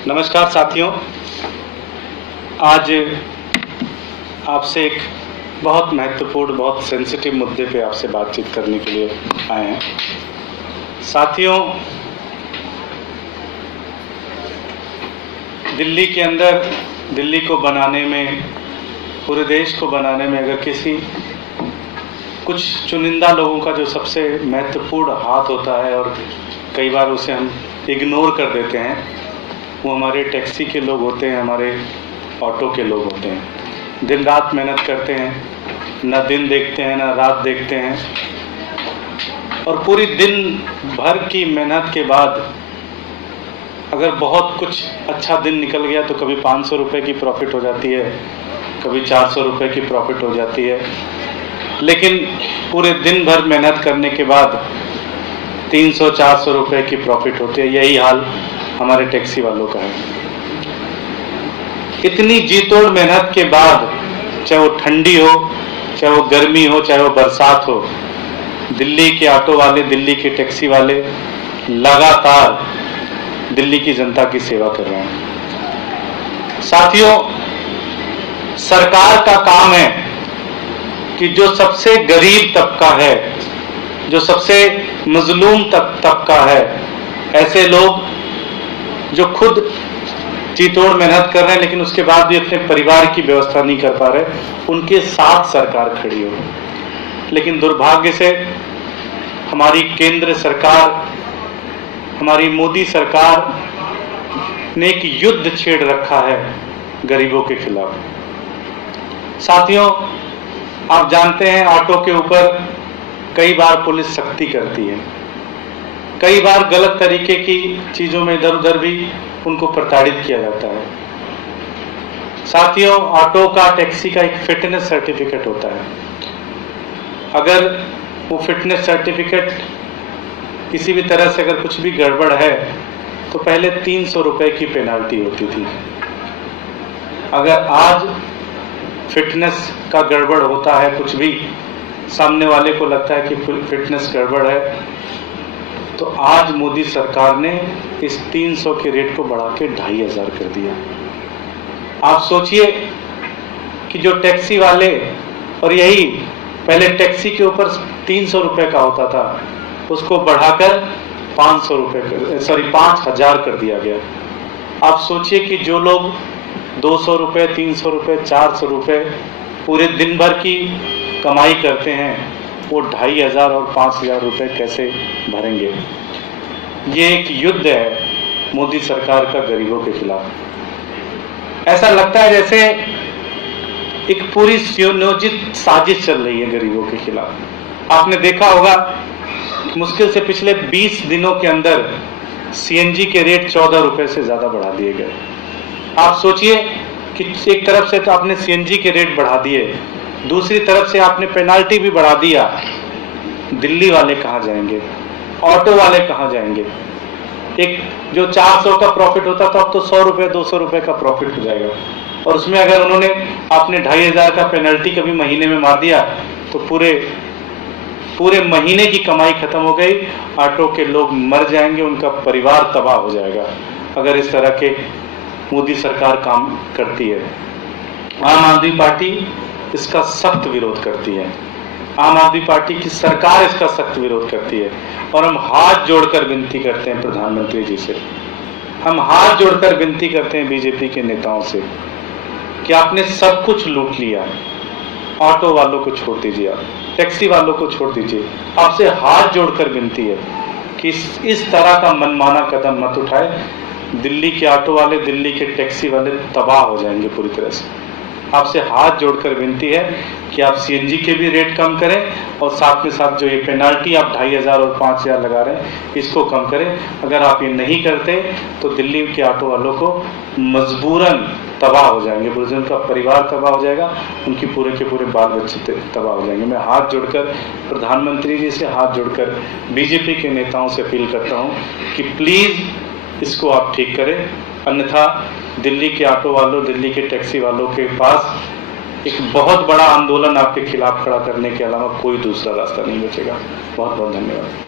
नमस्कार साथियों, आज आपसे एक बहुत महत्वपूर्ण, बहुत सेंसिटिव मुद्दे पे आपसे बातचीत करने के लिए आए हैं। साथियों, दिल्ली के अंदर, दिल्ली को बनाने में, पूरे देश को बनाने में अगर कुछ चुनिंदा लोगों का जो सबसे महत्वपूर्ण हाथ होता है और कई बार उसे हम इग्नोर कर देते हैं, वो हमारे टैक्सी के लोग होते हैं, हमारे ऑटो के लोग होते हैं। दिन रात मेहनत करते हैं, ना दिन देखते हैं ना रात देखते हैं, और पूरी दिन भर की मेहनत के बाद अगर बहुत कुछ अच्छा दिन निकल गया तो कभी 500 रुपये की प्रॉफिट हो जाती है, कभी 400 रुपये की प्रॉफिट हो जाती है, लेकिन पूरे दिन भर मेहनत करने के बाद 300-400 रुपये की प्रॉफिट होती है। यही हाल हमारे टैक्सी वालों का है। इतनी जीतोड़ मेहनत के बाद, चाहे वो ठंडी हो, चाहे वो गर्मी हो, चाहे वो बरसात हो, दिल्ली के ऑटो वाले, दिल्ली के टैक्सी वाले लगातार दिल्ली की जनता की सेवा कर रहे हैं। साथियों, सरकार का काम है कि जो सबसे गरीब तबका है, जो सबसे मजलूम तबका है, ऐसे लोग जो खुद जीतोड़ मेहनत कर रहे हैं लेकिन उसके बाद भी अपने परिवार की व्यवस्था नहीं कर पा रहे, उनके साथ सरकार खड़ी हो। लेकिन दुर्भाग्य से हमारी केंद्र सरकार, हमारी मोदी सरकार ने एक युद्ध छेड़ रखा है गरीबों के खिलाफ। साथियों, आप जानते हैं ऑटो के ऊपर कई बार पुलिस सख्ती करती है, कई बार गलत तरीके की चीजों में इधर उधर भी उनको प्रताड़ित किया जाता है। साथियों, ऑटो का, टैक्सी का एक फिटनेस सर्टिफिकेट होता है। अगर वो फिटनेस सर्टिफिकेट किसी भी तरह से अगर कुछ भी गड़बड़ है तो पहले 300 रुपये की पेनाल्टी होती थी। अगर आज फिटनेस का गड़बड़ होता है, कुछ भी सामने वाले को लगता है कि फिटनेस गड़बड़ है, तो आज मोदी सरकार ने इस 300 के रेट को बढ़ा के 2500 कर दिया। आप सोचिए कि जो टैक्सी वाले, और यही पहले टैक्सी के ऊपर 300 रुपये का होता था, उसको बढ़ाकर 5000 कर दिया गया। आप सोचिए कि जो लोग 200 रुपये, 300 रुपये, 400 रुपये पूरे दिन भर की कमाई करते हैं, वो 2500 और 5000 रुपये कैसे भरेंगे। ये एक युद्ध है मोदी सरकार का गरीबों के खिलाफ। ऐसा लगता है जैसे एक पूरी सुनियोजित साजिश चल रही है गरीबों के खिलाफ। आपने देखा होगा, मुश्किल से पिछले 20 दिनों के अंदर सीएनजी के रेट 14 रुपये से ज्यादा बढ़ा दिए गए। आप सोचिए कि एक तरफ से तो आपने सीएनजी के रेट बढ़ा दिए, दूसरी तरफ से आपने पेनाल्टी भी बढ़ा दिया। दिल्ली वाले कहाँ जाएंगे, ऑटो वाले कहाँ जाएंगे। एक जो 400 का प्रॉफिट होता था, अब तो 100 रुपये, 200 रुपये का प्रॉफिट हो जाएगा, और उसमें अगर उन्होंने आपने 2500 का पेनल्टी कभी महीने में मार दिया तो पूरे महीने की कमाई खत्म हो गई। ऑटो के लोग मर जाएंगे, उनका परिवार तबाह हो जाएगा अगर इस तरह के मोदी सरकार काम करती है। आम आदमी पार्टी इसका सख्त विरोध करती है। आम आदमी पार्टी की सरकार इसका सख्त विरोध करती है, और हम हाथ जोड़कर विनती करते हैं प्रधानमंत्री जी से, हम हाथ जोड़कर विनती करते हैं बीजेपी के नेताओं से कि आपने सब कुछ लूट लिया, ऑटो वालों को छोड़ दीजिए, आप टैक्सी वालों को छोड़ दीजिए। आपसे हाथ जोड़कर विनती है कि इस तरह का मनमाना कदम मत उठाए। दिल्ली के ऑटो वाले, दिल्ली के टैक्सी वाले तबाह हो जाएंगे पूरी तरह से। आपसे हाथ जोड़कर विनती है कि आप सीएनजी के भी रेट कम करें, और साथ में साथ जो ये पेनाल्टी आप 2500 और 5000 लगा रहे हैं, इसको कम करें। अगर आप ये नहीं करते तो दिल्ली के ऑटो वालों को मजबूरन तबाह हो जाएंगे, पूरे उनका परिवार तबाह हो जाएगा, उनकी पूरे के पूरे बाल बच्चे तबाह हो जाएंगे। मैं हाथ जोड़कर प्रधानमंत्री जी से, हाथ जोड़कर बीजेपी के नेताओं से अपील करता हूँ कि प्लीज़ इसको आप ठीक करें, अन्यथा दिल्ली के ऑटो वालों, दिल्ली के टैक्सी वालों के पास एक बहुत बड़ा आंदोलन आपके खिलाफ खड़ा करने के अलावा कोई दूसरा रास्ता नहीं बचेगा। बहुत बहुत धन्यवाद।